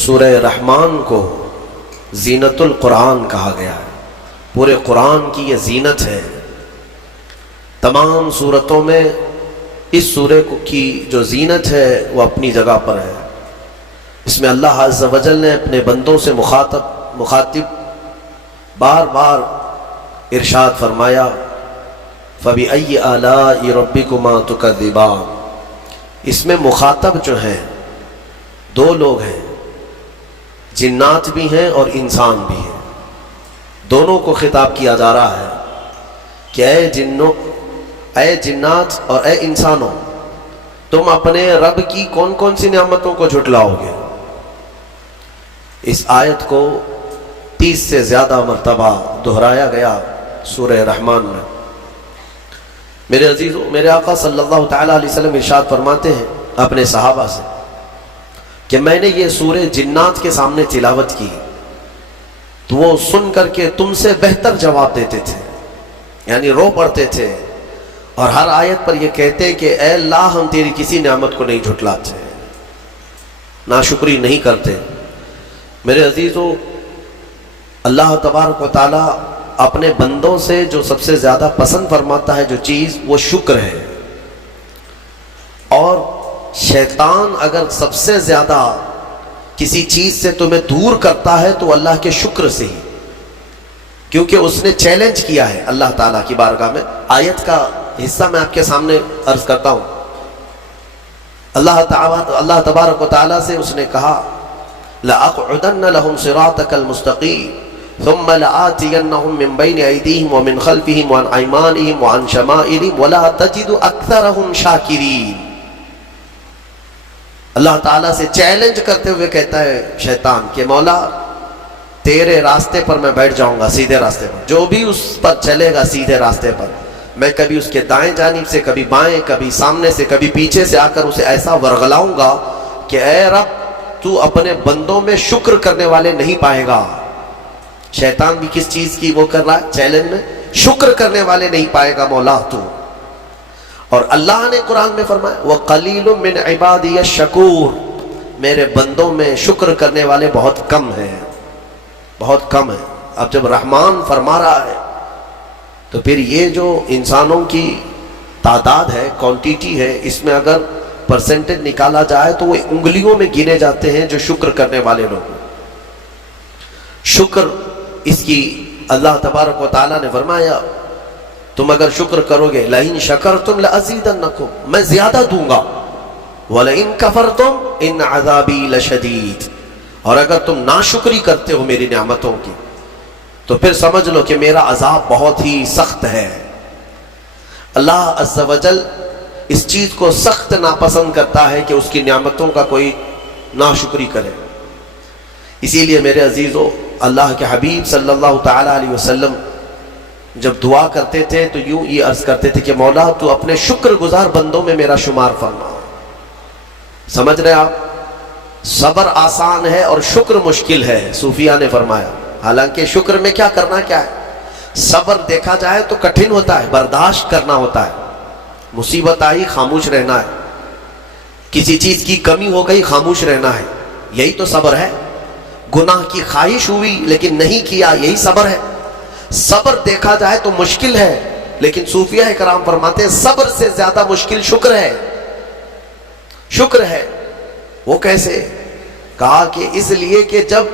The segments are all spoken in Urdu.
سورہ رحمان کو زینت القرآن کہا گیا ہے۔ پورے قرآن کی یہ زینت ہے۔ تمام صورتوں میں اس سورہ کی جو زینت ہے وہ اپنی جگہ پر ہے۔ اس میں اللہ عز و جل نے اپنے بندوں سے مخاطب بار بار ارشاد فرمایا فَبِأَيِّ آلَاءِ رَبِّكُمَا تُكَذِّبَانِ۔ اس میں مخاطب جو ہیں دو لوگ ہیں، جنات بھی ہیں اور انسان بھی ہیں، دونوں کو خطاب کیا جا رہا ہے کہ اے جنات اور اے انسانوں، تم اپنے رب کی کون کون سی نعمتوں کو جھٹلاؤ گے۔ اس آیت کو 30 سے زیادہ مرتبہ دہرایا گیا سورہ رحمان میں۔ میرے عزیزوں، میرے آقا صلی اللہ تعالیٰ علیہ وسلم ارشاد فرماتے ہیں اپنے صحابہ سے کہ میں نے یہ سورہ جنات کے سامنے تلاوت کی تو وہ سن کر کے تم سے بہتر جواب دیتے تھے، یعنی رو پڑتے تھے اور ہر آیت پر یہ کہتے کہ اے اللہ ہم تیری کسی نعمت کو نہیں جھٹلاتے، ناشکری نہیں کرتے۔ میرے عزیزوں، اللہ تبارک و تعالیٰ اپنے بندوں سے جو سب سے زیادہ پسند فرماتا ہے جو چیز، وہ شکر ہے۔ اور شیطان اگر سب سے زیادہ کسی چیز سے تمہیں دور کرتا ہے تو اللہ کے شکر سے ہی، کیونکہ اس نے چیلنج کیا ہے اللہ تعالیٰ کی بارگاہ میں۔ آیت کا حصہ میں آپ کے سامنے عرض کرتا ہوں۔ اللہ تبارک و تعالیٰ سے اس نے کہا لَأَقْعُدَنَّ لَهُمْ صِرَاطَكَ الْمُسْتَقِيمَ ثُمَّ لَآتِيَنَّهُمْ مِنْ بَيْنِ أَيْدِيهِمْ وَمِنْ خَلْفِهِمْ وَعَنْ أَيْمَانِهِمْ وَعَنْ شَمَائِلِهِمْ وَلَا تَجِدُ أَكْثَرَهُمْ شَاكِرِينَ۔ اللہ تعالیٰ سے چیلنج کرتے ہوئے کہتا ہے شیطان کہ مولا تیرے راستے پر میں بیٹھ جاؤں گا، سیدھے راستے پر، جو بھی اس پر چلے گا سیدھے راستے پر، میں کبھی اس کے دائیں جانب سے، کبھی بائیں، کبھی سامنے سے، کبھی پیچھے سے آ کر اسے ایسا ورغلاؤں گا کہ اے رب تو اپنے بندوں میں شکر کرنے والے نہیں پائے گا۔ شیطان بھی کس چیز کی وہ کر رہا ہے چیلنج میں؟ شکر کرنے والے نہیں پائے گا مولا تو۔ اور اللہ نے قرآن میں فرمایا وَقَلِيلٌ مِّنْ عِبَادِيَ الشَّكُورُ، میرے بندوں میں شکر کرنے والے بہت کم ہیں، بہت کم ہیں۔ اب جب رحمان فرما رہا ہے تو پھر یہ جو انسانوں کی تعداد ہے، کوانٹیٹی ہے، اس میں اگر پرسنٹیج نکالا جائے تو وہ انگلیوں میں گنے جاتے ہیں جو شکر کرنے والے لوگ۔ شکر اس کی اللہ تبارک و تعالیٰ نے فرمایا تم اگر شکر کرو گے لَإِن شَكَرْتُمْ لَأَزِيدَنَّكُمْ، میں زیادہ دوں گا، وَلَإِن كَفَرْتُمْ إِنَّ عَذَابِي لَشَدِيدٌ، اور اگر تم ناشکری کرتے ہو میری نعمتوں کی تو پھر سمجھ لو کہ میرا عذاب بہت ہی سخت ہے۔ اللہ عز و جل اس چیز کو سخت ناپسند کرتا ہے کہ اس کی نعمتوں کا کوئی ناشکری کرے۔ اسی لیے میرے عزیزو، اللہ کے حبیب صلی اللہ تعالیٰ علیہ وسلم جب دعا کرتے تھے تو یوں یہ عرض کرتے تھے کہ مولا تو اپنے شکر گزار بندوں میں میرا شمار فرما۔ سمجھ رہے آپ؟ صبر آسان ہے اور شکر مشکل ہے، صوفیہ نے فرمایا۔ حالانکہ شکر میں کیا کرنا کیا ہے؟ صبر دیکھا جائے تو کٹھن ہوتا ہے، برداشت کرنا ہوتا ہے، مصیبت آئی خاموش رہنا ہے، کسی چیز کی کمی ہو گئی خاموش رہنا ہے، یہی تو صبر ہے۔ گناہ کی خواہش ہوئی لیکن نہیں کیا، یہی صبر ہے۔ صبر دیکھا جائے تو مشکل ہے، لیکن صوفیہ کرام فرماتے ہیں صبر سے زیادہ مشکل شکر ہے۔ شکر ہے وہ کیسے؟ کہا کہ اس لیے کہ جب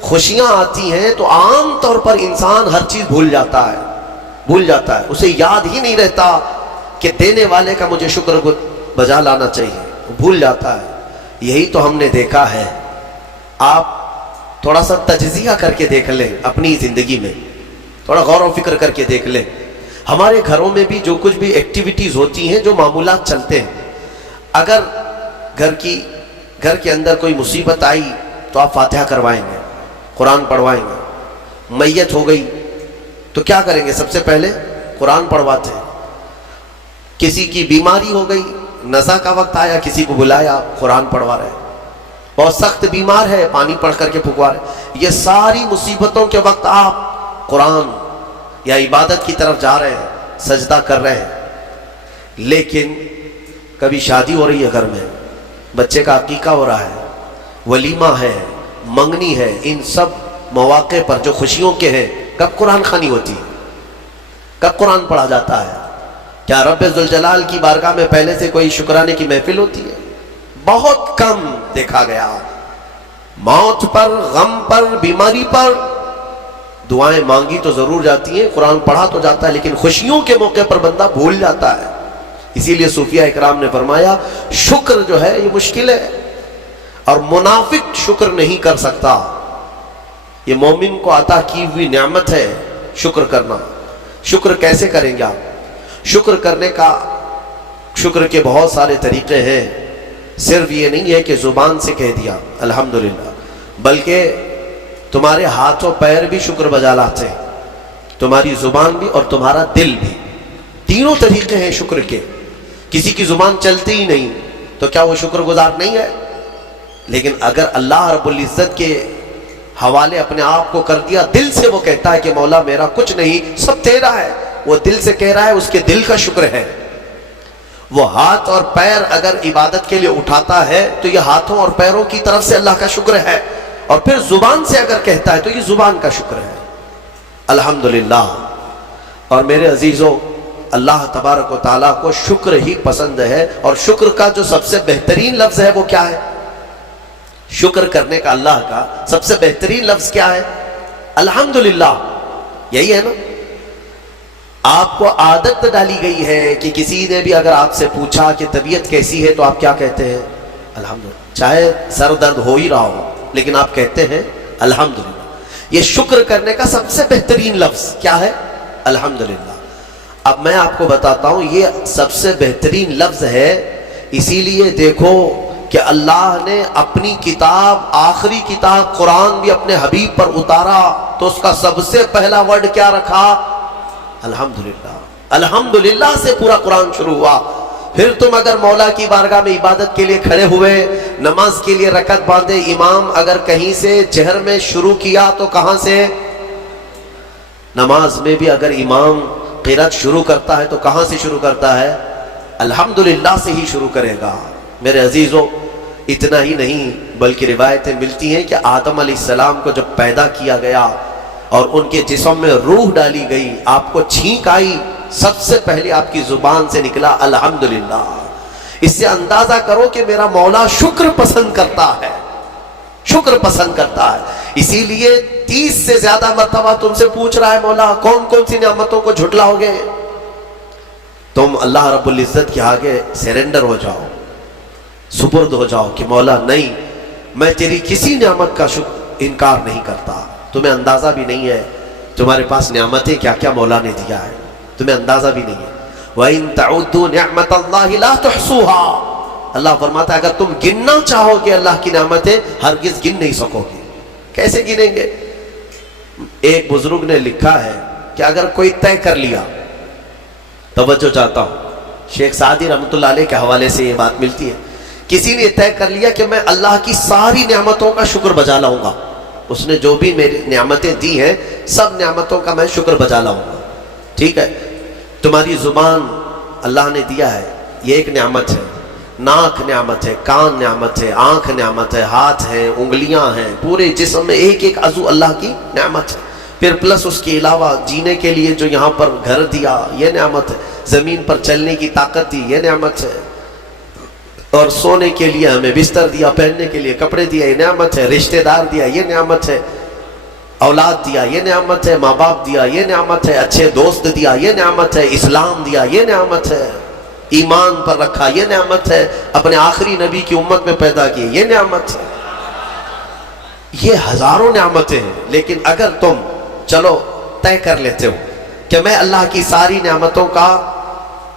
خوشیاں آتی ہیں تو عام طور پر انسان ہر چیز بھول جاتا ہے، اسے یاد ہی نہیں رہتا کہ دینے والے کا مجھے شکر بجا لانا چاہیے، وہ بھول جاتا ہے۔ یہی تو ہم نے دیکھا ہے۔ آپ تھوڑا سا تجزیہ کر کے دیکھ لیں اپنی زندگی میں، تھوڑا غور و فکر کر کے دیکھ لیں۔ ہمارے گھروں میں بھی جو کچھ بھی ایکٹیویٹیز ہوتی ہیں، جو معمولات چلتے ہیں، اگر گھر کے اندر کوئی مصیبت آئی تو آپ فاتحہ کروائیں گے، قرآن پڑھوائیں گے۔ میت ہو گئی تو کیا کریں گے؟ سب سے پہلے قرآن پڑھواتے ہیں۔ کسی کی بیماری ہو گئی، نزا کا وقت آیا، کسی کو بلایا، قرآن پڑھوا رہے ہیں۔ بہت سخت بیمار ہے، پانی پڑھ کر کے پھکوا رہے۔ یہ ساری مصیبتوں کے وقت آپ قرآن یا عبادت کی طرف جا رہے ہیں، سجدہ کر رہے ہیں۔ لیکن کبھی شادی ہو رہی ہے گھر میں، بچے کا عقیقہ ہو رہا ہے، ولیمہ ہے، منگنی ہے، ان سب مواقع پر جو خوشیوں کے ہیں، کب قرآن خوانی ہوتی ہے؟ کب قرآن پڑھا جاتا ہے؟ کیا رب ذوالجلال کی بارگاہ میں پہلے سے کوئی شکرانے کی محفل ہوتی ہے؟ بہت کم دیکھا گیا۔ موت پر، غم پر، بیماری پر دعائیں مانگی تو ضرور جاتی ہیں، قرآن پڑھا تو جاتا ہے، لیکن خوشیوں کے موقع پر بندہ بھول جاتا ہے۔ اسی لیے صوفیہ اکرام نے فرمایا شکر جو ہے یہ مشکل ہے، اور منافق شکر نہیں کر سکتا۔ یہ مومن کو عطا کی ہوئی نعمت ہے شکر کرنا۔ شکر کیسے کریں گے آپ؟ شکر کرنے کا، شکر کے بہت سارے طریقے ہیں، صرف یہ نہیں ہے کہ زبان سے کہہ دیا الحمدللہ، بلکہ تمہارے ہاتھ و پیر بھی شکر بجا لاتے ہیں، تمہاری زبان بھی اور تمہارا دل بھی۔ تینوں طریقے ہیں شکر کے۔ کسی کی زبان چلتی ہی نہیں تو کیا وہ شکر گزار نہیں ہے؟ لیکن اگر اللہ رب العزت کے حوالے اپنے آپ کو کر دیا، دل سے وہ کہتا ہے کہ مولا میرا کچھ نہیں، سب تیرا ہے، وہ دل سے کہہ رہا ہے، اس کے دل کا شکر ہے۔ وہ ہاتھ اور پیر اگر عبادت کے لیے اٹھاتا ہے تو یہ ہاتھوں اور پیروں کی طرف سے اللہ کا شکر ہے، اور پھر زبان سے اگر کہتا ہے تو یہ زبان کا شکر ہے، الحمدللہ۔ اور میرے عزیزوں، اللہ تبارک و تعالیٰ کو شکر ہی پسند ہے، اور شکر کا جو سب سے بہترین لفظ ہے وہ کیا ہے؟ شکر کرنے کا اللہ کا سب سے بہترین لفظ کیا ہے؟ الحمدللہ۔ یہی ہے نا؟ آپ کو عادت ڈالی گئی ہے کہ کسی نے بھی اگر آپ سے پوچھا کہ طبیعت کیسی ہے تو آپ کیا کہتے ہیں؟ الحمدللہ۔ چاہے سر درد ہو ہی رہا ہو لیکن آپ کہتے ہیں الحمدللہ۔ یہ شکر کرنے کا سب سے بہترین لفظ کیا ہے؟ الحمدللہ۔ اب میں آپ کو بتاتا ہوں یہ سب سے بہترین لفظ ہے، اسی لیے دیکھو کہ اللہ نے اپنی کتاب، آخری کتاب قرآن بھی اپنے حبیب پر اتارا تو اس کا سب سے پہلا ورڈ کیا رکھا؟ الحمدللہ۔ الحمدللہ سے پورا قرآن شروع ہوا۔ پھر تم اگر مولا کی بارگاہ میں عبادت کے لیے کھڑے ہوئے، نماز کے لیے رکعت باندھے، امام اگر کہیں سے جہر میں شروع کیا تو کہاں سے؟ نماز میں بھی اگر امام قرات شروع کرتا ہے تو کہاں سے شروع کرتا ہے؟ الحمدللہ سے ہی شروع کرے گا۔ میرے عزیزوں، اتنا ہی نہیں بلکہ روایتیں ملتی ہیں کہ آدم علیہ السلام کو جب پیدا کیا گیا اور ان کے جسم میں روح ڈالی گئی، آپ کو چھینک آئی، سب سے پہلے آپ کی زبان سے نکلا الحمدللہ۔ اس سے اندازہ کرو کہ میرا مولا شکر پسند کرتا ہے، شکر پسند کرتا ہے۔ اسی لیے 30 سے زیادہ مرتبہ تم سے پوچھ رہا ہے مولا کون کون سی نعمتوں کو جھٹلاؤ گے؟ تم اللہ رب العزت کے آگے سیرنڈر ہو جاؤ، سپرد ہو جاؤ کہ مولا نہیں، میں تیری کسی نعمت کا انکار نہیں کرتا۔ تمہیں اندازہ بھی نہیں ہے تمہارے پاس نعمتیں کیا کیا مولا نے دیا ہے، تمہیں اندازہ بھی نہیں ہے۔ وَإِن تَعُدُّوا نِعْمَةَ اللَّهِ لَا تُحْصُوهَا۔ اللہ فرماتا ہے اگر تم گننا چاہو گے اللہ کی نعمتیں، ہرگز گن نہیں سکو گے۔ کیسے گنیں گے؟ ایک بزرگ نے لکھا ہے کہ اگر کوئی طے کر لیا، توجہ چاہتا ہوں، شیخ سعدی رحمۃ اللہ علیہ کے حوالے سے یہ بات ملتی ہے، کسی نے طے کر لیا کہ میں اللہ کی ساری نعمتوں کا شکر بجا لاؤں گا، اس نے جو بھی میری نعمتیں دی ہیں سب نعمتوں کا میں شکر بجا لاؤں گا۔ ٹھیک ہے، تمہاری زبان اللہ نے دیا ہے، یہ ایک نعمت ہے، ناک نعمت ہے، کان نعمت ہے، آنکھ نعمت ہے، ہاتھ ہیں، انگلیاں ہیں، پورے جسم میں ایک ایک عضو اللہ کی نعمت ہے۔ پھر پلس اس کے علاوہ جینے کے لیے جو یہاں پر گھر دیا یہ نعمت ہے، زمین پر چلنے کی طاقت دی یہ نعمت ہے، اور سونے کے لیے ہمیں بستر دیا، پہننے کے لیے کپڑے دیا یہ نعمت ہے، رشتہ دار دیا یہ نعمت ہے، اولاد دیا یہ نعمت ہے، ماں باپ دیا یہ نعمت ہے، اچھے دوست دیا یہ نعمت ہے، اسلام دیا یہ نعمت ہے، ایمان پر رکھا یہ نعمت ہے، اپنے آخری نبی کی امت میں پیدا کی یہ نعمت ہے۔ یہ ہزاروں نعمتیں ہیں، لیکن اگر تم چلو طے کر لیتے ہو کہ میں اللہ کی ساری نعمتوں کا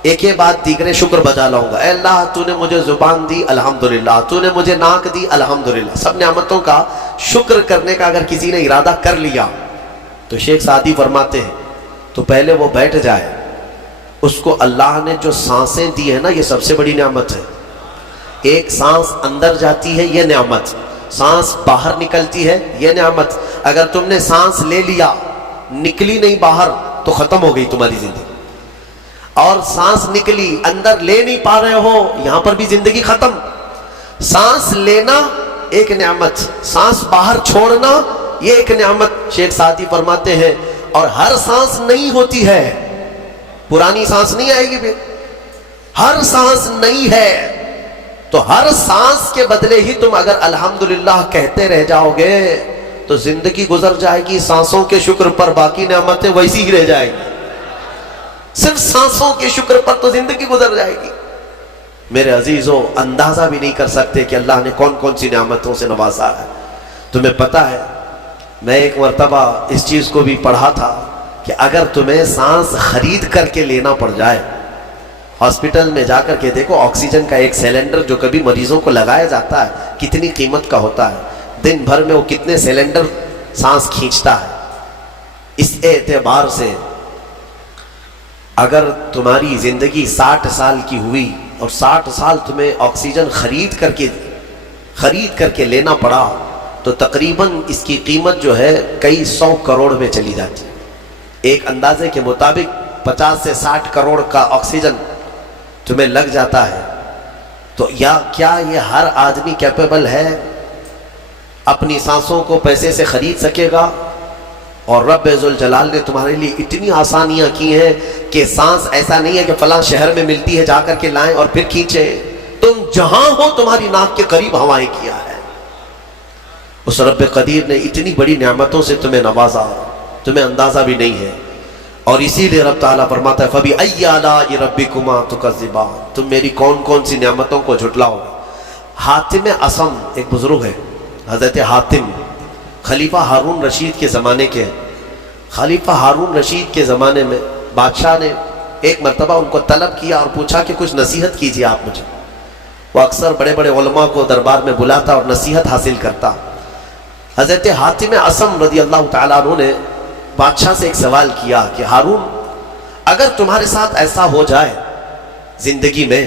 ایک ہی بات دیگرے شکر بجا لاؤں گا، اے اللہ تو نے مجھے زبان دی الحمدللہ، تو نے مجھے ناک دی الحمدللہ، سب نعمتوں کا شکر کرنے کا اگر کسی نے ارادہ کر لیا تو شیخ سعدی فرماتے ہیں تو پہلے وہ بیٹھ جائے، اس کو اللہ نے جو سانسیں دی ہے نا یہ سب سے بڑی نعمت ہے۔ ایک سانس اندر جاتی ہے یہ نعمت، سانس باہر نکلتی ہے یہ نعمت۔ اگر تم نے سانس لے لیا نکلی نہیں باہر تو ختم ہو گئی تمہاری زندگی، اور سانس نکلی اندر لے نہیں پا رہے ہو یہاں پر بھی زندگی ختم۔ سانس لینا ایک نعمت، سانس باہر چھوڑنا یہ ایک نعمت۔ شیخ سعدی فرماتے ہیں اور ہر سانس نہیں ہوتی ہے، پرانی سانس نہیں آئے گی، ہر سانس نہیں ہے، تو ہر سانس کے بدلے ہی تم اگر الحمدللہ کہتے رہ جاؤ گے تو زندگی گزر جائے گی سانسوں کے شکر پر، باقی نعمتیں ویسی ہی رہ جائے گی، صرف سانسوں کے شکر پر تو زندگی گزر جائے گی۔ میرے عزیزوں، اندازہ بھی نہیں کر سکتے کہ اللہ نے کون کون سی نعمتوں سے نوازا ہے۔ تمہیں پتہ ہے، میں ایک مرتبہ اس چیز کو بھی پڑھا تھا کہ اگر تمہیں سانس خرید کر کے لینا پڑ جائے، ہاسپٹل میں جا کر کے دیکھو آکسیجن کا ایک سلنڈر جو کبھی مریضوں کو لگایا جاتا ہے کتنی قیمت کا ہوتا ہے، دن بھر میں وہ کتنے سلنڈر سانس کھینچتا ہے۔ اس اعتبار سے اگر تمہاری زندگی 60 سال کی ہوئی اور 60 سال تمہیں آکسیجن خرید کر کے لینا پڑا تو تقریباً اس کی قیمت جو ہے کئی 100 کروڑ میں چلی جاتی ہے۔ ایک اندازے کے مطابق 50 سے 60 کروڑ کا آکسیجن تمہیں لگ جاتا ہے، تو کیا یہ ہر آدمی کیپیبل ہے اپنی سانسوں کو پیسے سے خرید سکے گا؟ اور رب ذوالجلال نے تمہارے لیے اتنی آسانیاں کی ہیں کہ سانس ایسا نہیں ہے کہ فلاں شہر میں ملتی ہے جا کر کے لائیں اور پھر کھینچیں، تم جہاں ہو تمہاری ناک کے قریب ہوائیں کیا ہے۔ اس رب قدیر نے اتنی بڑی نعمتوں سے تمہیں نوازا، تمہیں اندازہ بھی نہیں ہے۔ اور اسی لیے رب تعالیٰ فرماتا ہے فَبِأَيِّ آلَاءِ رَبِّكُمَا تُكَذِّبَانِ، تم میری کون کون سی نعمتوں کو جھٹلاؤ گے۔ حاتم اصم ایک بزرگ ہے، حضرت حاتم خلیفہ ہارون رشید کے زمانے کے، خلیفہ ہارون رشید کے زمانے میں بادشاہ نے ایک مرتبہ ان کو طلب کیا اور پوچھا کہ کچھ نصیحت کیجیے آپ مجھے۔ وہ اکثر بڑے بڑے علماء کو دربار میں بلاتا اور نصیحت حاصل کرتا۔ حضرت حاتم اصم رضی اللہ تعالیٰ عنہ نے بادشاہ سے ایک سوال کیا کہ ہارون، اگر تمہارے ساتھ ایسا ہو جائے زندگی میں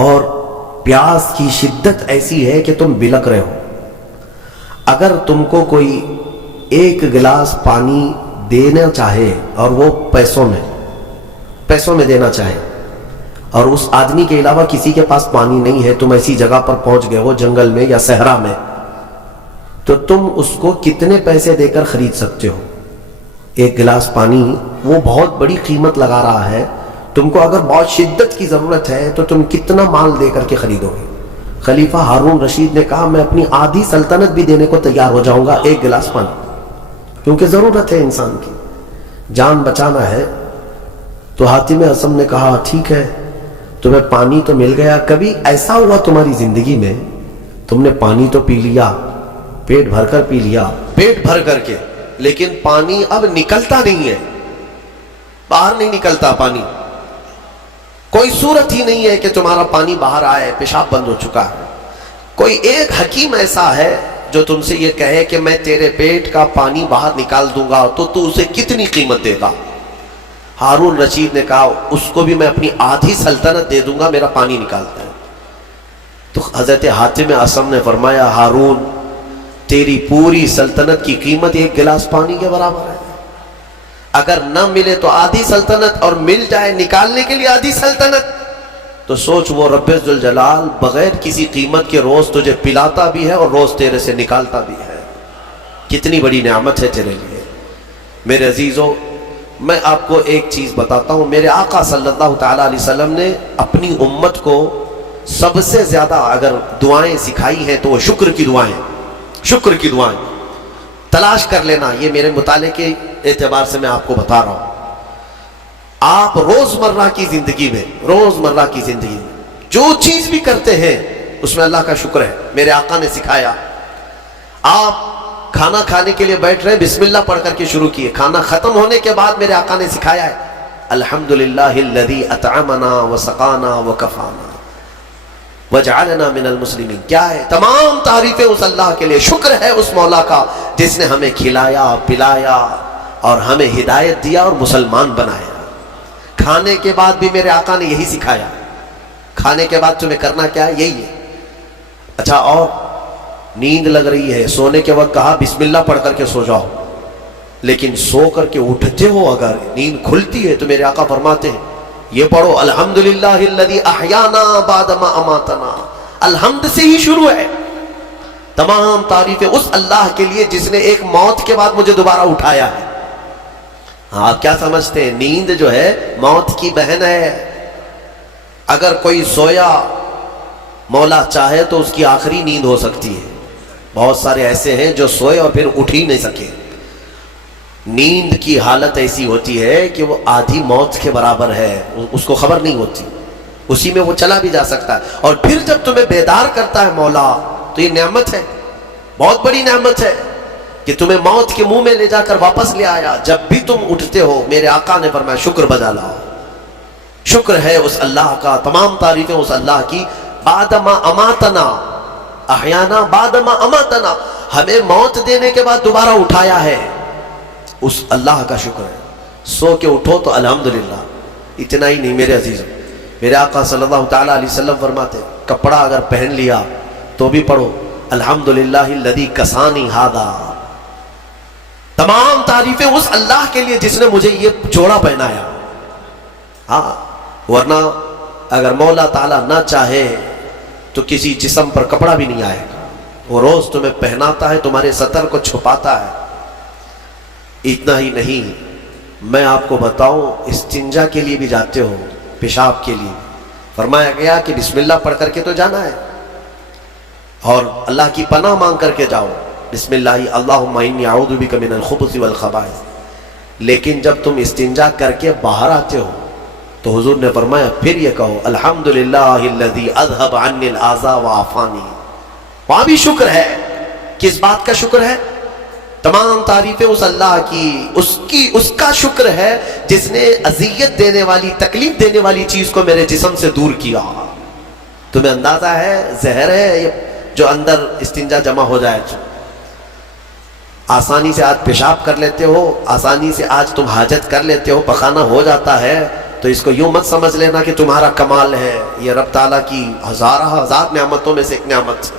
اور پیاس کی شدت ایسی ہے کہ تم بلک رہے ہو، اگر تم کو کوئی ایک گلاس پانی دینا چاہے اور وہ پیسوں میں دینا چاہے اور اس آدمی کے علاوہ کسی کے پاس پانی نہیں ہے، تم ایسی جگہ پر پہنچ گئے ہو جنگل میں یا صحرا میں، تو تم اس کو کتنے پیسے دے کر خرید سکتے ہو؟ ایک گلاس پانی وہ بہت بڑی قیمت لگا رہا ہے، تم کو اگر بہت شدت کی ضرورت ہے تو تم کتنا مال دے کر کے خریدو گے؟ خلیفہ ہارون رشید نے کہا میں اپنی آدھی سلطنت بھی دینے کو تیار ہو جاؤں گا ایک گلاس پانی، کیونکہ ضرورت ہے انسان کی، جان بچانا ہے۔ تو حاتم اصم نے کہا ٹھیک ہے، تمہیں پانی تو مل گیا، کبھی ایسا ہوا تمہاری زندگی میں تم نے پانی تو پی لیا، پیٹ بھر کر پی لیا، پیٹ بھر کر کے، لیکن پانی اب نکلتا نہیں ہے، باہر نہیں نکلتا پانی، کوئی صورت ہی نہیں ہے کہ تمہارا پانی باہر آئے، پیشاب بند ہو چکا ہے۔ کوئی ایک حکیم ایسا ہے جو تم سے یہ کہے کہ میں تیرے پیٹ کا پانی باہر نکال دوں گا تو تو اسے کتنی قیمت دے گا؟ ہارون رشید نے کہا اس کو بھی میں اپنی آدھی سلطنت دے دوں گا، میرا پانی نکالتا ہے۔ تو حضرت حاتم اصم نے فرمایا ہارون، تیری پوری سلطنت کی قیمت ایک گلاس پانی کے برابر ہے، اگر نہ ملے تو آدھی سلطنت اور مل جائے نکالنے کے لیے آدھی سلطنت، تو سوچ وہ رب ذوالجلال بغیر کسی قیمت کے روز تجھے پلاتا بھی ہے اور روز تیرے سے نکالتا بھی ہے، کتنی بڑی نعمت ہے تیرے لیے۔ میرے عزیزوں، میں آپ کو ایک چیز بتاتا ہوں، میرے آقا صلی اللہ تعالیٰ علیہ وسلم نے اپنی امت کو سب سے زیادہ اگر دعائیں سکھائی ہیں تو وہ شکر کی دعائیں تلاش کر لینا، یہ میرے مطالعے کے اعتبار سے میں آپ کو بتا رہا ہوں۔ آپ روزمرہ کی زندگی میں جو چیز بھی کرتے ہیں اس میں اللہ کا شکر ہے۔ میرے آقا نے سکھایا، آپ کھانا کھانے کے لیے بیٹھ رہے بسم اللہ پڑھ کر کے شروع کیے، کھانا ختم ہونے کے بعد میرے آقا نے سکھایا ہے الحمدللہ الذی اطعمنا وسقانا وکفانا وجعلنا من المسلمین۔ کیا ہے؟ تمام تعریفیں اس اللہ کے لیے، شکر ہے اس مولا کا جس نے ہمیں کھلایا پلایا اور ہمیں ہدایت دیا اور مسلمان بنایا۔ کھانے کے بعد بھی میرے آقا نے یہی سکھایا، کھانے کے بعد تمہیں کرنا کیا ہے؟ یہی ہے۔ اچھا، اور نیند لگ رہی ہے، سونے کے وقت کہا بسم اللہ پڑھ کر کے سو جاؤ، لیکن سو کر کے اٹھتے ہو اگر نیند کھلتی ہے تو میرے آقا فرماتے ہیں یہ پڑھو الحمدللہ الذی احیانا بعد ما اماتنا، الحمد سے ہی شروع ہے. تمام تعریفیں اس اللہ کے لیے جس نے ایک موت کے بعد مجھے دوبارہ اٹھایا ہے. آپ کیا سمجھتے ہیں نیند جو ہے موت کی بہن ہے. اگر کوئی سویا مولا چاہے تو اس کی آخری نیند ہو سکتی ہے. بہت سارے ایسے ہیں جو سوئے اور پھر اٹھ ہی نہیں سکے. نیند کی حالت ایسی ہوتی ہے کہ وہ آدھی موت کے برابر ہے, اس کو خبر نہیں ہوتی, اسی میں وہ چلا بھی جا سکتا ہے. اور پھر جب تمہیں بیدار کرتا ہے مولا تو یہ نعمت ہے, بہت بڑی نعمت ہے کہ تمہیں موت کے منہ میں لے جا کر واپس لے آیا. جب بھی تم اٹھتے ہو میرے آقا نے فرمایا شکر بجا لاؤ. شکر ہے اس اللہ کا, تمام تعریفیں اس اللہ کی. بعدما اماتنا احیانا بعدما اماتنا, ہمیں موت دینے کے بعد دوبارہ اٹھایا ہے, اس اللہ کا شکر ہے. سو کے اٹھو تو الحمدللہ. اتنا ہی نہیں میرے عزیزوں, میرے آقا صلی اللہ تعالیٰ علیہ وسلم فرماتے کپڑا اگر پہن لیا تو بھی پڑھو الحمدللہ الذی کسانی ھذا. تمام تعریفیں اس اللہ کے لیے جس نے مجھے یہ جوڑا پہنایا. ہاں, ورنہ اگر مولا تعالیٰ نہ چاہے تو کسی جسم پر کپڑا بھی نہیں آئے گا. وہ روز تمہیں پہناتا ہے, تمہارے سطر کو چھپاتا ہے. اتنا ہی نہیں, میں آپ کو بتاؤں استنجا کے لیے بھی جاتے ہو, پیشاب کے لیے فرمایا گیا کہ بسم اللہ پڑھ کر کے تو جانا ہے اور اللہ کی پناہ مانگ کر کے جاؤ. بسم اللہ اللہم انی اعوذ بک من الخبث والخبائث. لیکن جب تم استنجا کر کے باہر آتے ہو تو حضور نے فرمایا پھر یہ کہو الحمدللہ الذی اذھب عنی الاذى وعافانی. وہاں بھی شکر ہے. کس بات کا شکر ہے؟ تمام تعریفیں اس اللہ کی, اس کا شکر ہے جس نے اذیت دینے والی, تکلیف دینے والی چیز کو میرے جسم سے دور کیا. تمہیں اندازہ ہے زہر ہے جو اندر استنجا جمع ہو جائے. آسانی سے آج پیشاب کر لیتے ہو, آسانی سے آج تم حاجت کر لیتے ہو, پخانہ ہو جاتا ہے, تو اس کو یوں مت سمجھ لینا کہ تمہارا کمال ہے. یہ رب تعالیٰ کی ہزار نعمتوں میں سے ایک نعمت ہے.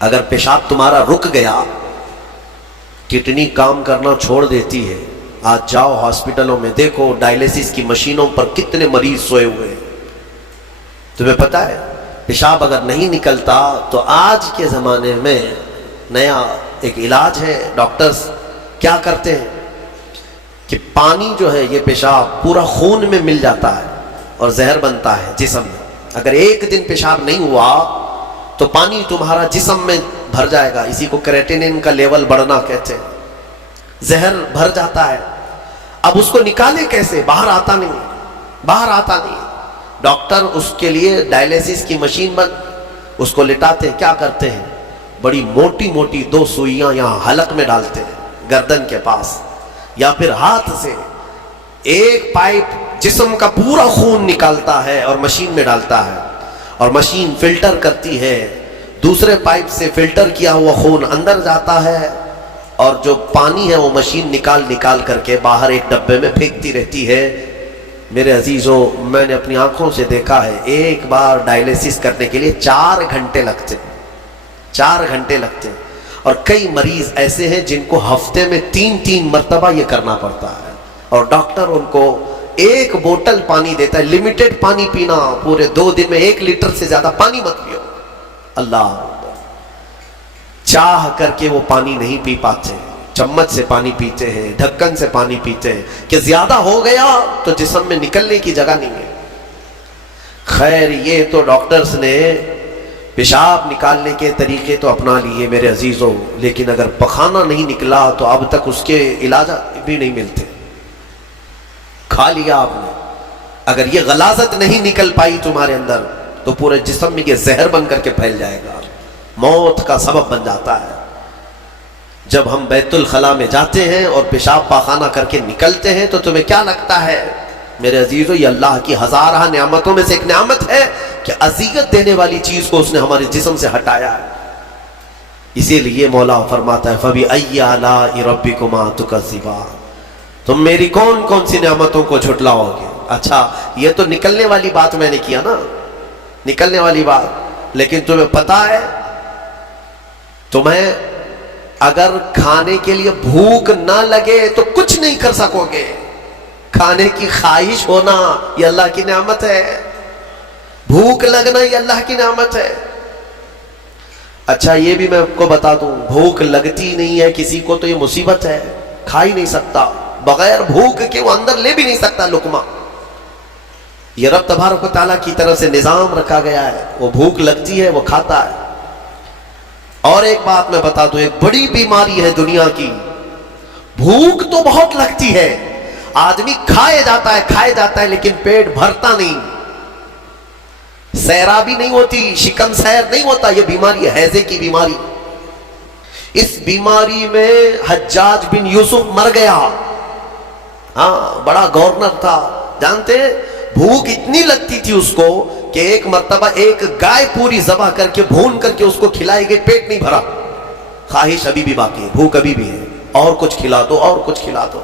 اگر پیشاب تمہارا رک گیا, کڈنی کام کرنا چھوڑ دیتی ہے. آج جاؤ ہاسپٹلوں میں دیکھو ڈائلیسس کی مشینوں پر کتنے مریض سوئے ہوئے ہیں. تمہیں پتہ ہے پیشاب اگر نہیں نکلتا تو آج کے زمانے میں نیا ایک علاج ہے. ڈاکٹرز کیا کرتے ہیں کہ پانی جو ہے یہ پیشاب پورا خون میں مل جاتا ہے اور زہر بنتا ہے جسم میں. اگر ایک دن پیشاب نہیں ہوا تو پانی تمہارا جسم میں بھر جائے گا. اسی کو کریٹینن کا لیول بڑھنا کہتے ہیں. زہر بھر جاتا ہے. اب اس کو نکالے کیسے؟ باہر آتا نہیں. ڈاکٹر اس کے لیے ڈائلیسس کی مشین اس کو لٹاتے, کیا کرتے ہیں بڑی موٹی موٹی 2 سوئیاں یہاں حلق میں ڈالتے ہیں گردن کے پاس, یا پھر ہاتھ سے ایک پائپ جسم کا پورا خون نکالتا ہے اور مشین میں ڈالتا ہے, اور مشین فلٹر کرتی ہے. دوسرے پائپ سے فلٹر کیا ہوا خون اندر جاتا ہے, اور جو پانی ہے وہ مشین نکال کر کے باہر ایک ڈبے میں پھینکتی رہتی ہے. میرے عزیزو, میں نے اپنی آنکھوں سے دیکھا ہے ایک بار ڈائلیسس کرنے کے لیے 4 گھنٹے لگتے ہیں. 4 گھنٹے لگتے ہیں. اور کئی مریض ایسے ہیں جن کو ہفتے میں 3 مرتبہ یہ کرنا پڑتا ہے, اور ڈاکٹر ان کو ایک بوتل پانی دیتا ہے, لمیٹڈ پانی پینا, پورے 2 دن میں 1 لیٹر سے زیادہ پانی مت پیو. اللہ, چاہ کر کے وہ پانی نہیں پی پاتے, چمچ سے پانی پیتے ہیں, ڈھکن سے پانی پیتے ہیں کہ زیادہ ہو گیا تو جسم میں نکلنے کی جگہ نہیں ہے. خیر, یہ تو ڈاکٹرز نے پیشاب نکالنے کے طریقے تو اپنا لیے میرے عزیزوں, لیکن اگر پخانہ نہیں نکلا تو اب تک اس کے علاج بھی نہیں ملتے. کھا لیا آپ نے, اگر یہ غلاظت نہیں نکل پائی تمہارے اندر تو پورے جسم میں یہ زہر بن کر کے پھیل جائے گا, موت کا سبب بن جاتا ہے. جب ہم بیت الخلا میں جاتے ہیں اور پیشاب پاخانہ کر کے نکلتے ہیں تو تمہیں کیا لگتا ہے میرے عزیزو؟ یہ اللہ کی ہزارہ نعمتوں میں سے ایک نعمت ہے کہ اذیت دینے والی چیز کو اس نے ہمارے جسم سے ہٹایا ہے. اسی لیے مولا فرماتا ہے فَبِأَيِّ آلَاءِ رَبِّكُمَا تُكَذِّبَانِ, تم میری کون کون سی نعمتوں کو جھٹلاؤ گے. اچھا, یہ تو نکلنے والی بات میں نے کیا نا, نکلنے والی بات. لیکن تمہیں پتا ہے تمہیں اگر کھانے کے لیے بھوک نہ لگے تو کچھ نہیں کر سکو گے. کھانے کی خواہش ہونا یہ اللہ کی نعمت ہے. بھوک لگنا یہ اللہ کی نعمت ہے۔ اچھا یہ بھی میں آپ کو بتا دوں، بھوک لگتی نہیں ہے کسی کو تو یہ مصیبت ہے، کھا ہی نہیں سکتا، بغیر بھوک کے وہ اندر لے بھی نہیں سکتا لقمہ۔ یہ رب تبارک و تعالیٰ کی طرف سے نظام رکھا گیا ہے، وہ بھوک لگتی ہے وہ کھاتا ہے۔ اور ایک بات میں بتا دوں، ایک بڑی بیماری ہے دنیا کی، بھوک تو بہت لگتی ہے، آدمی کھائے جاتا ہے لیکن پیٹ بھرتا نہیں، سیرابی نہیں ہوتی، شکم سیر نہیں ہوتا۔ یہ بیماری ہے ہیضے کی بیماری۔ اس بیماری میں حجاج بن یوسف مر گیا، ہاں بڑا گورنر تھا، جانتے ہیں بھوک اتنی لگتی تھی اس کو کہ ایک مرتبہ ایک گائے پوری ذبح کر کے بھون کر کے اس کو کھلائی گئی، پیٹ نہیں بھرا، خواہش ابھی بھی باقی ہے، بھوک ابھی بھی ہے، اور کچھ کھلا دو اور کچھ کھلا دو۔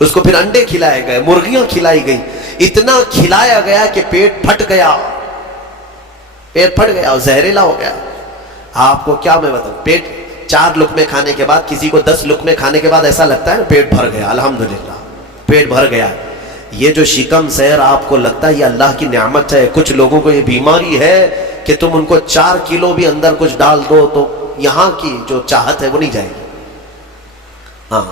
اس کو پھر انڈے کھلائے گئے، مرغیاں کھلائی گئی، اتنا کھلایا گیا کہ پیٹ پھٹ گیا اور زہریلا ہو گیا۔ آپ کو کیا میں بتاؤں، پیٹ 4 لقمے کھانے کے بعد، کسی کو 10 لقمے کھانے کے بعد ایسا لگتا ہے پیٹ بھر گیا، الحمدللہ پیٹ بھر گیا۔ یہ جو شکم سیر آپ کو لگتا ہے یہ اللہ کی نعمت ہے۔ کچھ لوگوں کو یہ بیماری ہے کہ تم ان کو 4 کلو بھی اندر کچھ ڈال دو تو یہاں کی جو چاہت ہے وہ نہیں جائے گی، ہاں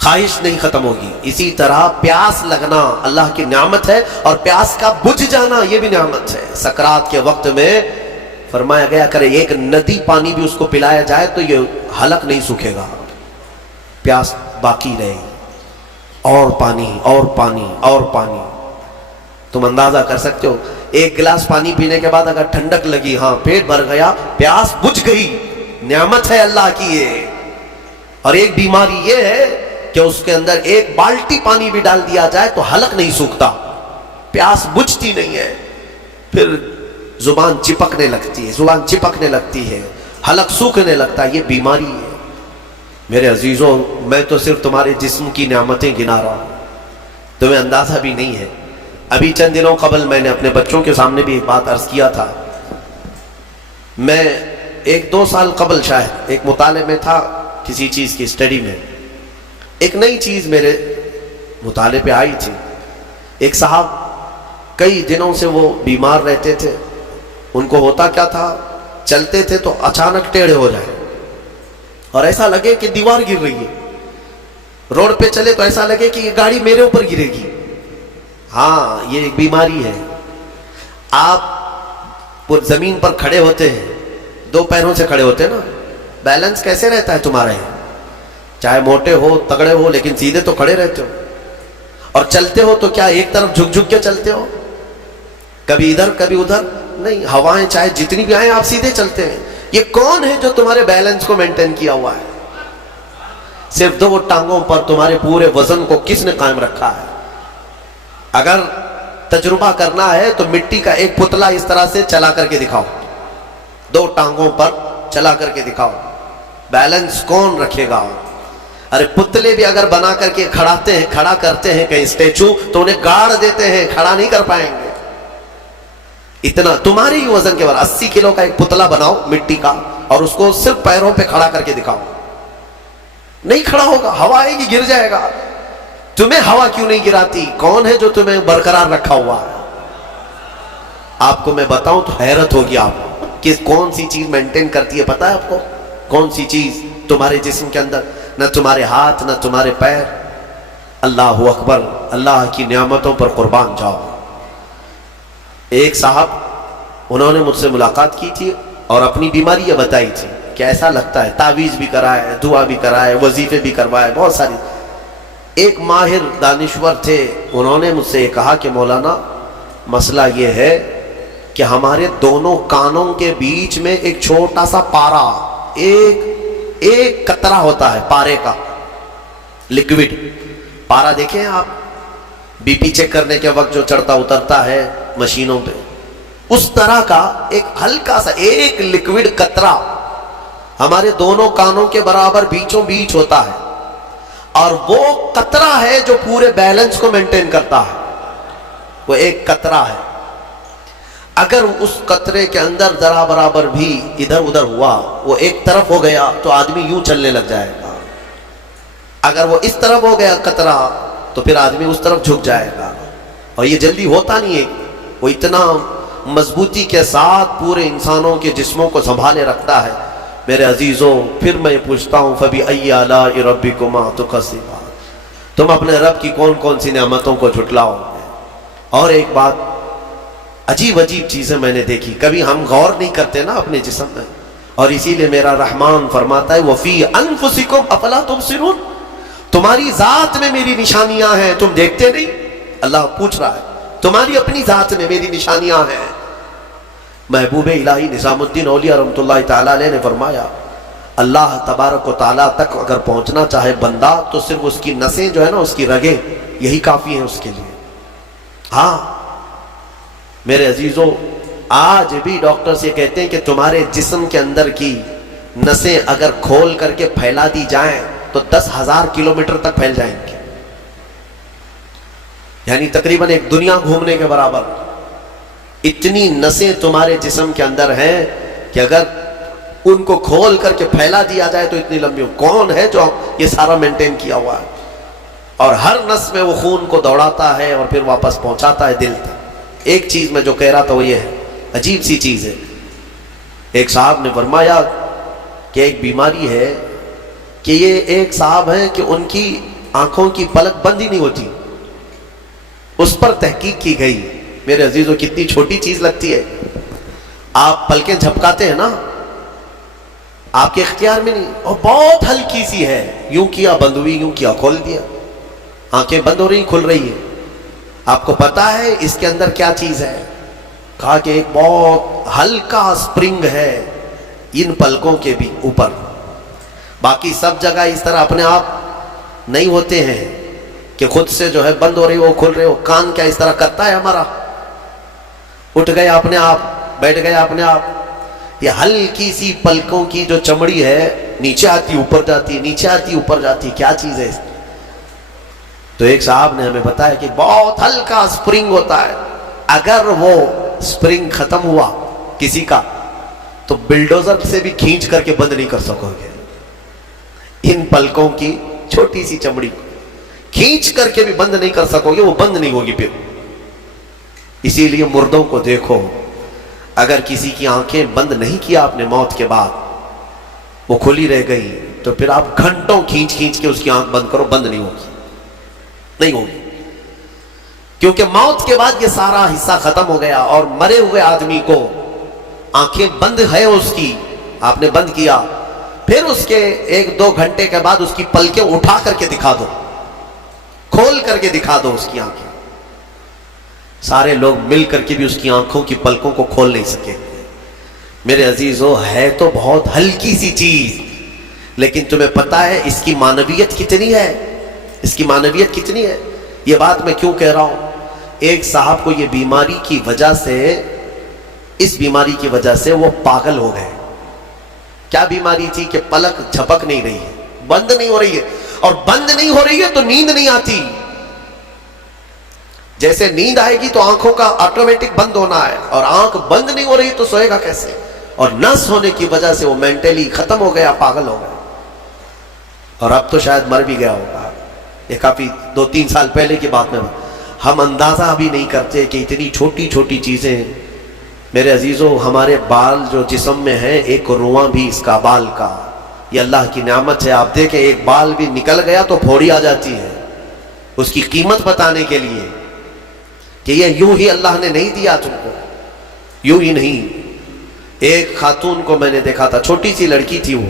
خواہش نہیں ختم ہوگی۔ اسی طرح پیاس لگنا اللہ کی نعمت ہے، اور پیاس کا بجھ جانا یہ بھی نعمت ہے۔ سکرات کے وقت میں فرمایا گیا کرے ایک ندی پانی بھی اس کو پلایا جائے تو یہ حلق نہیں سوکھے گا، پیاس باقی رہے گی، اور پانی اور پانی اور پانی۔ تم اندازہ کر سکتے ہو ایک گلاس پانی پینے کے بعد اگر ٹھنڈک لگی، ہاں پیٹ بھر گیا، پیاس بجھ گئی، نعمت ہے اللہ کی یہ۔ اور ایک بیماری یہ ہے کہ اس کے اندر ایک بالٹی پانی بھی ڈال دیا جائے تو حلق نہیں سوکھتا، پیاس بجھتی نہیں ہے، پھر زبان چپکنے لگتی ہے، حلق سوکھنے لگتا ہے، یہ بیماری ہے۔ میرے عزیزوں، میں تو صرف تمہارے جسم کی نعمتیں گنا رہا ہوں، تمہیں اندازہ بھی نہیں ہے۔ ابھی چند دنوں قبل میں نے اپنے بچوں کے سامنے بھی ایک بات عرض کیا تھا، میں 1-2 سال قبل شاید ایک مطالعے میں تھا، کسی چیز کی اسٹڈی میں، ایک نئی چیز میرے مطالعے پہ آئی تھی۔ ایک صاحب کئی دنوں سے وہ بیمار رہتے تھے، ان کو ہوتا کیا تھا، چلتے تھے تو اچانک ٹیڑھے ہو جائے اور ایسا لگے کہ دیوار گر رہی ہے، روڈ پہ چلے تو ایسا لگے کہ یہ گاڑی میرے اوپر گرے گی۔ ہاں یہ ایک بیماری ہے۔ آپ زمین پر کھڑے ہوتے ہیں، 2 پیروں سے کھڑے ہوتے ہیں نا، بیلنس کیسے رہتا ہے تمہارا؟ چاہے موٹے ہو تگڑے ہو لیکن سیدھے تو کھڑے رہتے ہو، اور چلتے ہو تو کیا ایک طرف جھک جھک کے چلتے ہو، کبھی ادھر کبھی ادھر نہیں، ہوائیں چاہے جتنی بھی آئیں آپ سیدھے چلتے ہیں۔ یہ کون ہے جو تمہارے بیلنس کو مینٹین کیا ہوا ہے؟ صرف 2 ٹانگوں پر تمہارے پورے وزن کو کس نے قائم رکھا ہے؟ اگر تجربہ کرنا ہے تو مٹی کا ایک پتلا اس طرح سے چلا کر کے دکھاؤ، 2 ٹانگوں پر چلا کر کے دکھاؤ، بیلنس کون رکھے گا؟ ارے پتلے بھی اگر بنا کر کے کھڑا کرتے ہیں کہیں اسٹیچو تو انہیں گاڑ دیتے ہیں، کھڑا نہیں کر پائیں گے۔ اتنا تمہاری ہی وزن کے بعد 80 کلو کا ایک پتلا بناؤ مٹی کا اور اس کو صرف پیروں پہ کھڑا کر کے دکھاؤ، نہیں کھڑا ہوگا، ہوا آئے گی گر جائے گا۔ تمہیں ہوا کیوں نہیں گراتی؟ کون ہے جو تمہیں برقرار رکھا ہوا ہے؟ آپ کو میں بتاؤں تو حیرت ہوگی آپ کو کہ کون سی چیز مینٹین کرتی ہے، پتا ہے آپ کو کون سی چیز تمہارے جسم کے اندر؟ نہ تمہارے ہاتھ نہ تمہارے پیر۔ اللہ اکبر، اللہ کی نعمتوں پر قربان جاؤ۔ ایک صاحب انہوں نے مجھ سے ملاقات کی تھی اور اپنی بیماری یہ بتائی تھی کہ ایسا لگتا ہے، تعویذ بھی کرائے، دعا بھی کرائے، وظیفے بھی کروائے، بہت ساری۔ ایک ماہر دانشور تھے، انہوں نے مجھ سے یہ کہا کہ مولانا مسئلہ یہ ہے کہ ہمارے دونوں کانوں کے بیچ میں ایک چھوٹا سا پارا، ایک قطرہ ہوتا ہے پارے کا، لکوڈ پارا، دیکھیں آپ بی پی چیک کرنے کے وقت جو چڑھتا اترتا ہے مشینوں پہ، اس طرح کا ایک ہلکا سا ایک لکوڈ قطرہ ہمارے دونوں کانوں کے برابر بیچوں بیچ ہوتا ہے، اور وہ قطرہ ہے جو پورے بیلنس کو مینٹین کرتا ہے، وہ ایک قطرہ ہے۔ اگر اس قطرے کے اندر ذرا برابر بھی ادھر ادھر ہوا، وہ ایک طرف ہو گیا تو آدمی یوں چلنے لگ جائے گا، اگر وہ اس طرف ہو گیا قطرہ تو پھر آدمی اس طرف جھک جائے گا، اور یہ جلدی ہوتا نہیں ہے، وہ اتنا مضبوطی کے ساتھ پورے انسانوں کے جسموں کو سنبھالے رکھتا ہے، میرے عزیزوں پھر میں پوچھتا ہوں فَبِأَيِّ آلَاءِ رَبِّكُمَا تُكَذِّبَانِ، تم اپنے رب کی کون کون سی نعمتوں کو جھٹلاؤ گے؟ اور ایک بات، عجیب عجیب چیزیں میں نے دیکھی، کبھی ہم غور نہیں کرتے نا اپنے جسم میں، اور اسی لیے میرا رحمان فرماتا ہے وَفِي أَنفُسِكُمْ أَفَلَا تُبْصِرُونَ، تمہاری ذات میں میری نشانیاں ہیں، تم دیکھتے نہیں؟ اللہ پوچھ رہا ہے تمہاری اپنی ذات میں میری نشانیاں ہیں۔ محبوب الہی نظام الدین اولیاء رحمۃ اللہ تعالیٰ علیہ نے فرمایا اللہ تبارک و تعالیٰ تک اگر پہنچنا چاہے بندہ تو صرف اس کی نسیں جو ہے نا، اس کی رگیں، یہی کافی ہیں اس کے لیے۔ ہاں میرے عزیزوں، آج بھی ڈاکٹرز یہ کہتے ہیں کہ تمہارے جسم کے اندر کی نسیں اگر کھول کر کے پھیلا دی جائیں تو 10,000 کلومیٹر تک پھیل جائیں گے، یعنی تقریباً ایک دنیا گھومنے کے برابر۔ اتنی نسیں تمہارے جسم کے اندر ہیں کہ اگر ان کو کھول کر کے پھیلا دیا جائے تو اتنی لمبی ہو۔ کون ہے جو یہ سارا مینٹین کیا ہوا ہے؟ اور ہر نس میں وہ خون کو دوڑاتا ہے اور پھر واپس پہنچاتا ہے دل تک۔ ایک چیز میں جو کہہ رہا تھا وہ یہ ہے، عجیب سی چیز ہے، ایک صاحب نے فرمایا کہ ایک بیماری ہے کہ یہ ایک صاحب ہیں کہ ان کی آنکھوں کی پلک بند ہی نہیں ہوتی، اس پر تحقیق کی گئی۔ میرے عزیزوں کتنی چھوٹی چیز لگتی ہے، آپ پلکیں جھپکاتے ہیں نا، آپ کے اختیار میں نہیں، اور بہت ہلکی سی ہے، یوں کیا بند ہوئی، یوں کیا کھول دیا، آنکھیں بند ہو رہی کھل رہی ہے۔ آپ کو پتا ہے اس کے اندر کیا چیز ہے؟ کہا کہ ایک بہت ہلکا سپرنگ ہے ان پلکوں کے بھی اوپر، باقی سب جگہ اس طرح اپنے آپ نہیں ہوتے ہیں کہ خود سے جو ہے بند ہو رہی ہو کھل رہے ہو۔ کان کیا اس طرح کرتا ہے ہمارا؟ اٹھ گیا اپنے آپ، بیٹھ گیا اپنے آپ۔ یہ ہلکی سی پلکوں کی جو چمڑی ہے نیچے آتی اوپر جاتی، نیچے آتی اوپر جاتی، کیا چیز ہے؟ تو ایک صاحب نے ہمیں بتایا کہ بہت ہلکا سپرنگ ہوتا ہے، اگر وہ سپرنگ ختم ہوا کسی کا تو بلڈوزر سے بھی کھینچ کر کے بند نہیں کر سکو گے۔ ان پلکوں کی چھوٹی سی چمڑی کھینچ کر کے بھی بند نہیں کر سکو گے، وہ بند نہیں ہوگی پھر۔ اسی لیے مردوں کو دیکھو، اگر کسی کی آنکھیں بند نہیں کیا آپ نے موت کے بعد، وہ کھلی رہ گئی، تو پھر آپ گھنٹوں کھینچ کھینچ کے اس کی آنکھ بند کرو، بند نہیں ہوگی، نہیں ہوگی، کیونکہ موت کے بعد یہ سارا حصہ ختم ہو گیا۔ اور مرے ہوئے آدمی کو آنکھیں بند ہے اس کی، آپ نے بند کیا، پھر اس کے 1-2 گھنٹے کے بعد اس کی پلکیں اٹھا کر کے دکھا دو، کھول کر کے دکھا دو اس کی آنکھیں، سارے لوگ مل کر کے بھی اس کی آنکھوں کی پلکوں کو کھول نہیں سکے۔ میرے عزیزو، ہے تو بہت ہلکی سی چیز، لیکن تمہیں پتا ہے اس کی معنویت کتنی ہے؟ اس کی معنویت کتنی ہے؟ یہ بات میں کیوں کہہ رہا ہوں؟ ایک صاحب کو یہ بیماری کی وجہ سے، اس بیماری کی وجہ سے وہ پاگل ہو گئے۔ کیا بیماری تھی؟ کہ پلک جھپک نہیں رہی ہے، بند نہیں ہو رہی ہے، اور بند نہیں ہو رہی ہے تو نیند نہیں آتی۔ جیسے نیند آئے گی تو آنکھوں کا آٹومیٹک بند ہونا ہے، اور آنکھ بند نہیں ہو رہی تو سوئے گا کیسے؟ اور نس ہونے کی وجہ سے وہ مینٹلی ختم ہو گیا، پاگل ہو گیا، اور اب تو شاید مر بھی گیا ہوگا۔ یہ کافی 2-3 سال پہلے کی بات میں، ہم اندازہ بھی نہیں کرتے کہ اتنی چھوٹی چھوٹی چیزیں۔ میرے عزیزوں، ہمارے بال جو جسم میں ہیں، ایک رواں بھی اس کا بال کا، یہ اللہ کی نعمت ہے۔ آپ دیکھیں ایک بال بھی نکل گیا تو پھوڑی آ جاتی ہے، اس کی قیمت بتانے کے لیے کہ یہ یوں ہی اللہ نے نہیں دیا تم کو، یوں ہی نہیں۔ ایک خاتون کو میں نے دیکھا تھا، چھوٹی سی لڑکی تھی، وہ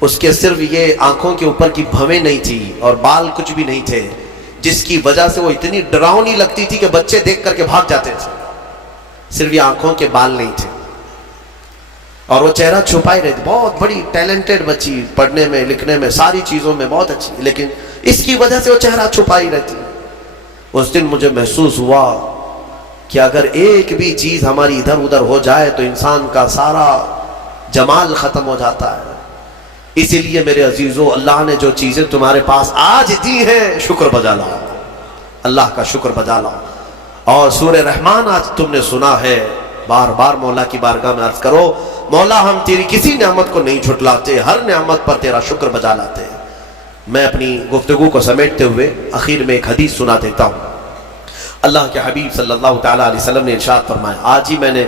اس کے صرف یہ آنکھوں کے اوپر کی بھویں نہیں تھی اور بال کچھ بھی نہیں تھے، جس کی وجہ سے وہ اتنی ڈراؤنی لگتی تھی کہ بچے دیکھ کر کے بھاگ جاتے تھے۔ صرف یہ آنکھوں کے بال نہیں تھے، اور وہ چہرہ چھپائی رہتی۔ بہت بڑی ٹیلنٹڈ بچی، پڑھنے میں لکھنے میں ساری چیزوں میں بہت اچھی، لیکن اس کی وجہ سے وہ چہرہ چھپائی رہتی۔ اس دن مجھے محسوس ہوا کہ اگر ایک بھی چیز ہماری ادھر ادھر ہو جائے تو انسان کا سارا جمال ختم ہو جاتا ہے۔ اسی لیے میرے عزیزو، اللہ نے جو چیزیں تمہارے پاس آج دی ہیں، شکر بجا لاؤ، اللہ کا شکر بجا لاؤ۔ اور سورہ رحمان آج تم نے سنا ہے، بار بار مولا کی بارگاہ میں عرض کرو، مولا ہم تیری کسی نعمت کو نہیں جھٹلاتے، ہر نعمت پر تیرا شکر بجا لاتے ہیں۔ میں اپنی گفتگو کو سمیٹتے ہوئے آخر میں ایک حدیث سنا دیتا ہوں۔ اللہ کے حبیب صلی اللہ تعالیٰ علیہ وسلم نے ارشاد فرمایا، آج ہی میں نے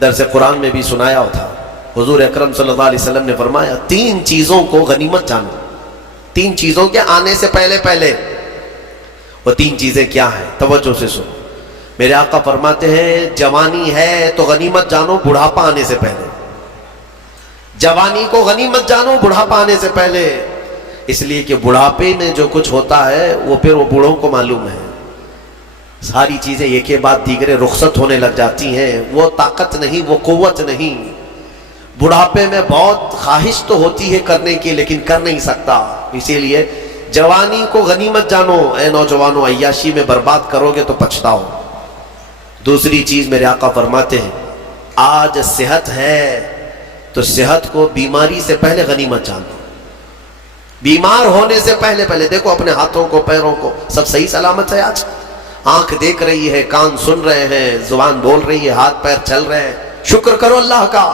درس قرآن میں بھی سنایا تھا، حضور اکرم صلی اللہ علیہ وسلم نے فرمایا 3 چیزوں کو غنیمت جانو، 3 چیزوں کے آنے سے پہلے پہلے۔ وہ 3 چیزیں کیا ہیں؟ توجہ سے سنو۔ میرے آقا فرماتے ہیں جوانی ہے تو غنیمت جانو بڑھاپا آنے سے پہلے، جوانی کو غنیمت جانو بڑھاپا آنے سے پہلے، اس لیے کہ بڑھاپے میں جو کچھ ہوتا ہے وہ پھر وہ بوڑھوں کو معلوم ہے، ساری چیزیں ایک کے بعد دیگرے رخصت ہونے لگ جاتی ہیں، وہ طاقت نہیں، وہ قوت نہیں۔ بڑھاپے میں بہت خواہش تو ہوتی ہے کرنے کی لیکن کر نہیں سکتا، اسی لیے جوانی کو غنیمت جانو۔ اے نوجوانوں، عیاشی میں برباد کرو گے تو پچھتاؤ۔ دوسری چیز میرے آقا فرماتے ہیں آج صحت ہے تو صحت کو بیماری سے پہلے غنیمت جانو، بیمار ہونے سے پہلے پہلے دیکھو اپنے ہاتھوں کو، پیروں کو، سب صحیح سلامت ہے، آج آنکھ دیکھ رہی ہے، کان سن رہے ہیں، زبان بول رہی ہے، ہاتھ پیر چل رہے ہیں، شکر کرو اللہ کا۔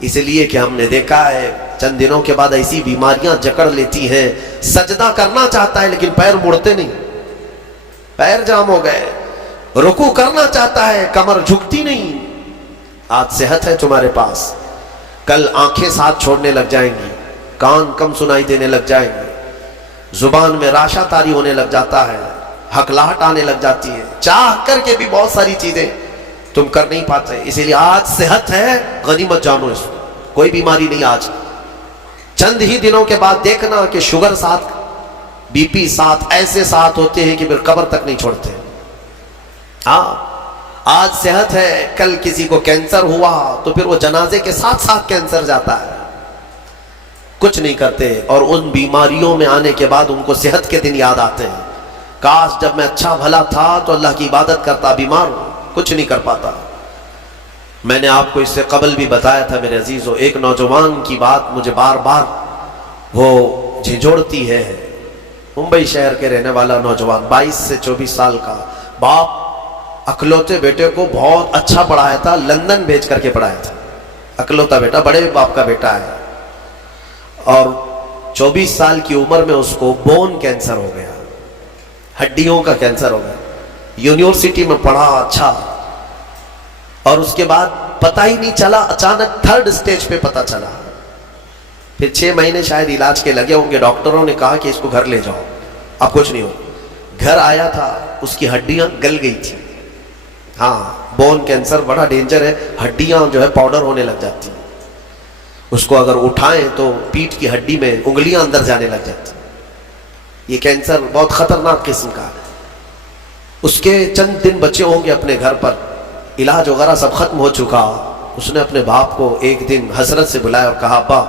اس لیے کہ ہم نے دیکھا ہے چند دنوں کے بعد ایسی بیماریاں جکڑ لیتی ہیں، سجدہ کرنا چاہتا ہے لیکن پیر مڑتے نہیں، پیر جام ہو گئے، رکوع کرنا چاہتا ہے کمر جھکتی نہیں۔ آج صحت ہے تمہارے پاس، کل آنکھیں ساتھ چھوڑنے لگ جائیں گی، کان کم سنائی دینے لگ جائیں گے، زبان میں راشا تاری ہونے لگ جاتا ہے، ہکلاہٹ آنے لگ جاتی ہے، چاہ کر کے بھی بہت ساری چیزیں تم کر نہیں پاتے۔ اسی لیے آج صحت ہے، غنیمت جانو، اس کوئی بیماری نہیں۔ آج چند ہی دنوں کے بعد دیکھنا کہ شوگر ساتھ، بی پی ساتھ، ایسے ساتھ ہوتے ہیں کہ پھر قبر تک نہیں چھوڑتے۔ ہاں آج صحت ہے، کل کسی کو کینسر ہوا تو پھر وہ جنازے کے ساتھ ساتھ کینسر جاتا ہے، کچھ نہیں کرتے، اور ان بیماریوں میں آنے کے بعد ان کو صحت کے دن یاد آتے ہیں، کاش جب میں اچھا بھلا تھا تو اللہ کی عبادت کرتا، بیمار ہوں کچھ نہیں کر پاتا۔ میں نے آپ کو اس سے قبل بھی بتایا تھا میرے عزیزو، ایک نوجوان کی بات مجھے بار بار وہ جھنجھوڑتی ہے، ممبئی شہر کے رہنے والا نوجوان، 22 سے 24 سال کا، باپ اکلوتے بیٹے کو بہت اچھا پڑھایا تھا، لندن بھیج کر کے پڑھایا تھا، اکلوتا بیٹا، بڑے باپ کا بیٹا ہے، اور 24 سال کی عمر میں اس کو بون کینسر ہو گیا، ہڈیوں کا کینسر ہو گیا، یونیورسٹی میں پڑھا اچھا، اور اس کے بعد پتہ ہی نہیں چلا، اچانک 3rd سٹیج پہ پتہ چلا، پھر 6 مہینے شاید علاج کے لگے ہوں گے، ڈاکٹروں نے کہا کہ اس کو گھر لے جاؤ، اب کچھ نہیں ہو۔ گھر آیا تھا، اس کی ہڈیاں گل گئی تھی۔ ہاں بون کینسر بڑا ڈینجر ہے، ہڈیاں جو ہے پاؤڈر ہونے لگ جاتی ہیں، اس کو اگر اٹھائیں تو پیٹھ کی ہڈی میں انگلیاں اندر جانے لگ جاتی ہیں، یہ کینسر بہت خطرناک قسم کا ہے۔ اس کے چند دن بچے ہوں گے اپنے گھر پر، علاج وغیرہ سب ختم ہو چکا، اس نے اپنے باپ کو ایک دن حسرت سے بلایا اور کہا ابا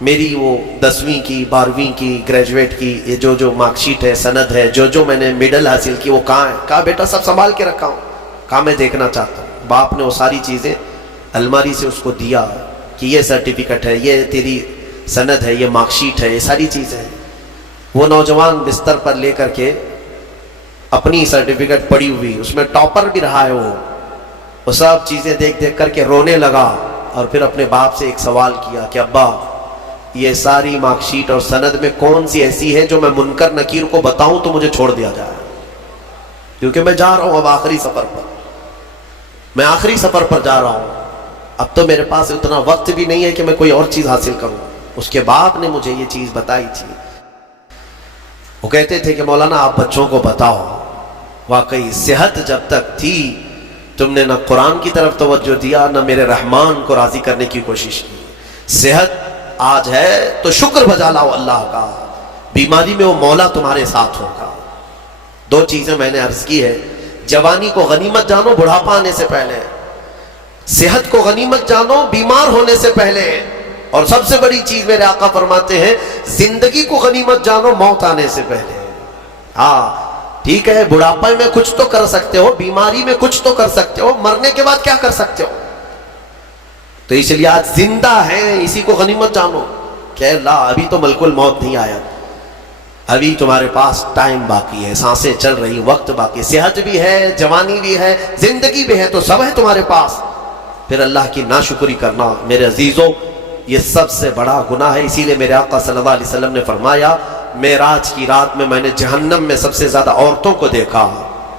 میری وہ 10ویں کی 12ویں کی گریجویٹ کی یہ جو مارک شیٹ ہے، سند ہے، جو میں نے میڈل حاصل کی وہ کہاں ہے؟ کہا بیٹا سب سنبھال کے رکھا ہوں، کہا میں دیکھنا چاہتا ہوں۔ باپ نے وہ ساری چیزیں الماری سے اس کو دیا کہ یہ سرٹیفکیٹ ہے، یہ تیری سند ہے، یہ مارک شیٹ ہے، یہ ساری چیزیں ہیں۔ وہ نوجوان بستر پر لے کر کے اپنی سرٹیفکیٹ پڑی ہوئی، اس میں ٹاپر بھی رہا ہے، وہ سب چیزیں دیکھ دیکھ کر کے رونے لگا، اور پھر اپنے باپ سے ایک سوال کیا کہ ابا یہ ساری مارک شیٹ اور سند میں کون سی ایسی ہے جو میں منکر نکیر کو بتاؤں تو مجھے چھوڑ دیا جائے، کیونکہ میں جا رہا ہوں اب آخری سفر پر، میں آخری سفر پر جا رہا ہوں، اب تو میرے پاس اتنا وقت بھی نہیں ہے کہ میں کوئی اور چیز حاصل کروں۔ اس کے باپ نے مجھے یہ چیز بتائی تھی، وہ کہتے تھے کہ مولانا آپ بچوں کو بتاؤ، واقعی صحت جب تک تھی تم نے نہ قرآن کی طرف توجہ دیا، نہ میرے رحمان کو راضی کرنے کی کوشش کی۔ صحت آج ہے تو شکر بجا لاؤ اللہ کا، بیماری میں وہ مولا تمہارے ساتھ ہوگا۔ 2 چیزیں میں نے عرض کی ہے، جوانی کو غنیمت جانو بڑھاپا آنے سے پہلے، صحت کو غنیمت جانو بیمار ہونے سے پہلے، اور سب سے بڑی چیز میرے آقا فرماتے ہیں زندگی کو غنیمت جانو موت آنے سے پہلے۔ ہاں ٹھیک ہے بڑھاپے میں کچھ تو کر سکتے ہو، بیماری میں کچھ تو کر سکتے ہو، مرنے کے بعد کیا کر سکتے ہو؟ تو اس لیے آج زندہ ہیں اسی کو غنیمت جانو کہ اللہ ابھی تو ملک الموت نہیں آیا، ابھی تمہارے پاس ٹائم باقی ہے، سانسیں چل رہی، وقت باقی، صحت بھی ہے، جوانی بھی ہے، زندگی بھی ہے، تو سب ہے تمہارے پاس، پھر اللہ کی ناشکری کرنا میرے عزیزوں یہ سب سے بڑا گناہ ہے۔ اسی لیے میرے آقا صلی اللہ علیہ وسلم نے فرمایا معراج کی رات میں نے جہنم میں سب سے زیادہ عورتوں کو دیکھا،